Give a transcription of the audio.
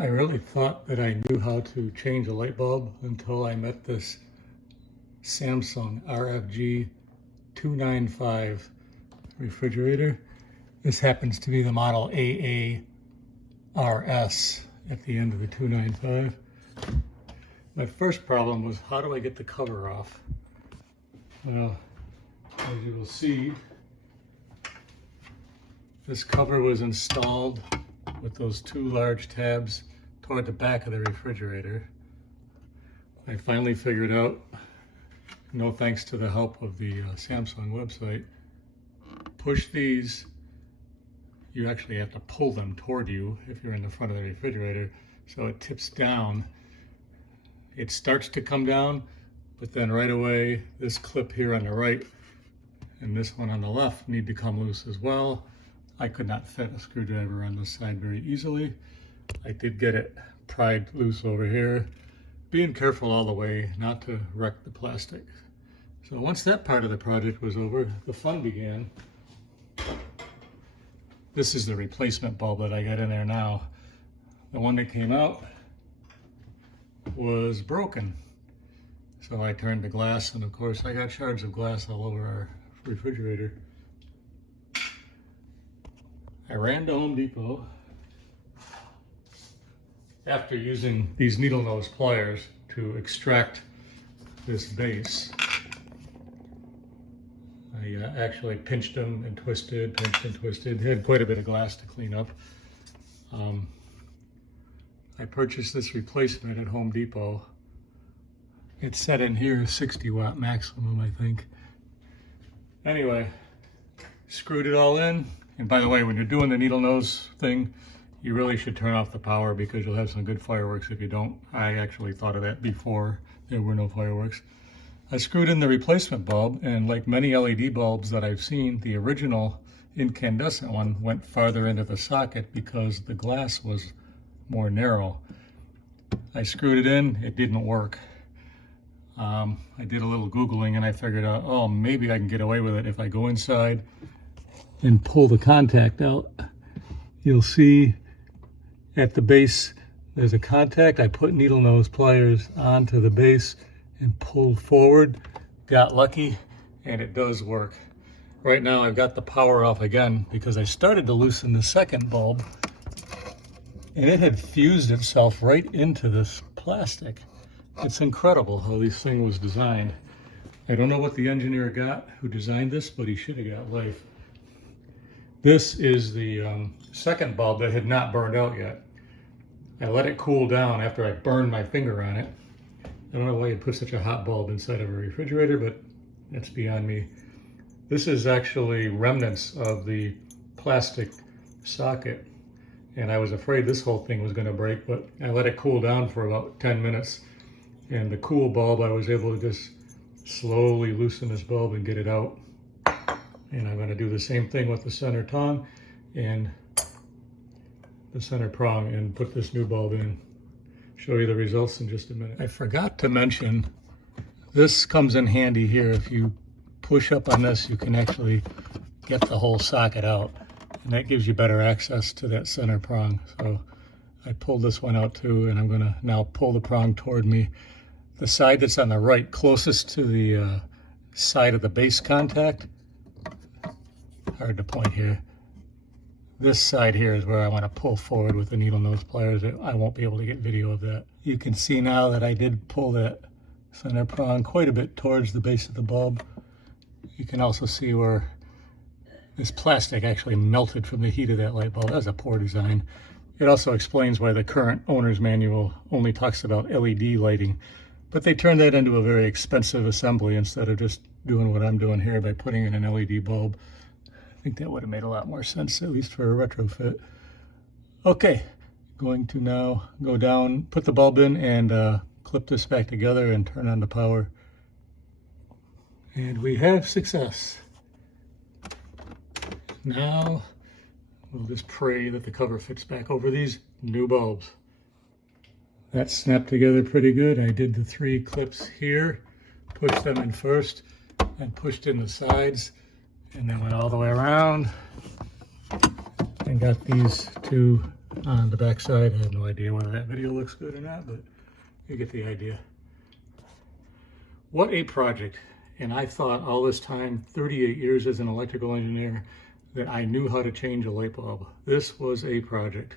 I really thought that I knew how to change a light bulb until I met this Samsung RFG297 refrigerator. This happens to be the model AARS at the end of the 295. My first problem was, how do I get the cover off? Well, as you will see, this cover was installed with those two large tabs toward the back of the refrigerator. I finally figured out, no thanks to the help of the Samsung website, push these. You actually have to pull them toward you if you're in the front of the refrigerator, so it tips down. It starts to come down, but then right away, this clip here on the right and this one on the left need to come loose as well. I could not fit a screwdriver on this side very easily. I did get it pried loose over here, being careful all the way not to wreck the plastic. So once that part of the project was over, the fun began. This is the replacement bulb that I got in there now. The one that came out was broken. So I turned the glass, and of course I got shards of glass all over our refrigerator. I ran to Home Depot after using these needle nose pliers to extract this base. I actually pinched them and twisted, pinched and twisted. Had quite a bit of glass to clean up. I purchased this replacement at Home Depot. It's set in here 60 watt maximum, I think. Anyway, screwed it all in. And by the way, when you're doing the needle nose thing, you really should turn off the power because you'll have some good fireworks if you don't. I actually thought of that before there were no fireworks. I screwed in the replacement bulb, and like many LED bulbs that I've seen, the original incandescent one went farther into the socket because the glass was more narrow. I screwed it in, it didn't work. I did a little Googling and I figured out, oh, maybe I can get away with it if I go inside and pull the contact out. You'll see at the base there's a contact. I put needle nose pliers onto the base and pulled forward. Got lucky, and it does work. Right now I've got the power off again because I started to loosen the second bulb and it had fused itself right into this plastic. It's incredible how this thing was designed. I don't know what the engineer got who designed this, but he should have got life. This is the second bulb that had not burned out yet. I let it cool down after I burned my finger on it. I don't know why you put such a hot bulb inside of a refrigerator, but that's beyond me. This is actually remnants of the plastic socket, and I was afraid this whole thing was going to break, but I let it cool down for about 10 minutes, and the cool bulb, I was able to just slowly loosen this bulb and get it out. And I'm going to do the same thing with the center tongue and the center prong and put this new bulb in. Show you the results in just a minute. I forgot to mention, this comes in handy here. If you push up on this, you can actually get the whole socket out, and that gives you better access to that center prong. So I pulled this one out too, and I'm going to now pull the prong toward me. The side that's on the right, closest to the side of the base contact, hard to point here. This side here is where I want to pull forward with the needle nose pliers. I won't be able to get video of that. You can see now that I did pull that center prong quite a bit towards the base of the bulb. You can also see where this plastic actually melted from the heat of that light bulb. That was a poor design. It also explains why the current owner's manual only talks about LED lighting, but they turned that into a very expensive assembly instead of just doing what I'm doing here by putting in an LED bulb. I think that would have made a lot more sense, at least for a retrofit. Okay, going to now go down, put the bulb in, and clip this back together and turn on the power. And we have success. Now we'll just pray that the cover fits back over these new bulbs. That snapped together pretty good. I did the 3 clips here, pushed them in first, and pushed in the sides, and then went all the way around and got these 2 on the back side. I have no idea whether that video looks good or not, but you get the idea. What a project. And I thought all this time, 38 years as an electrical engineer, that I knew how to change a light bulb. This was a project.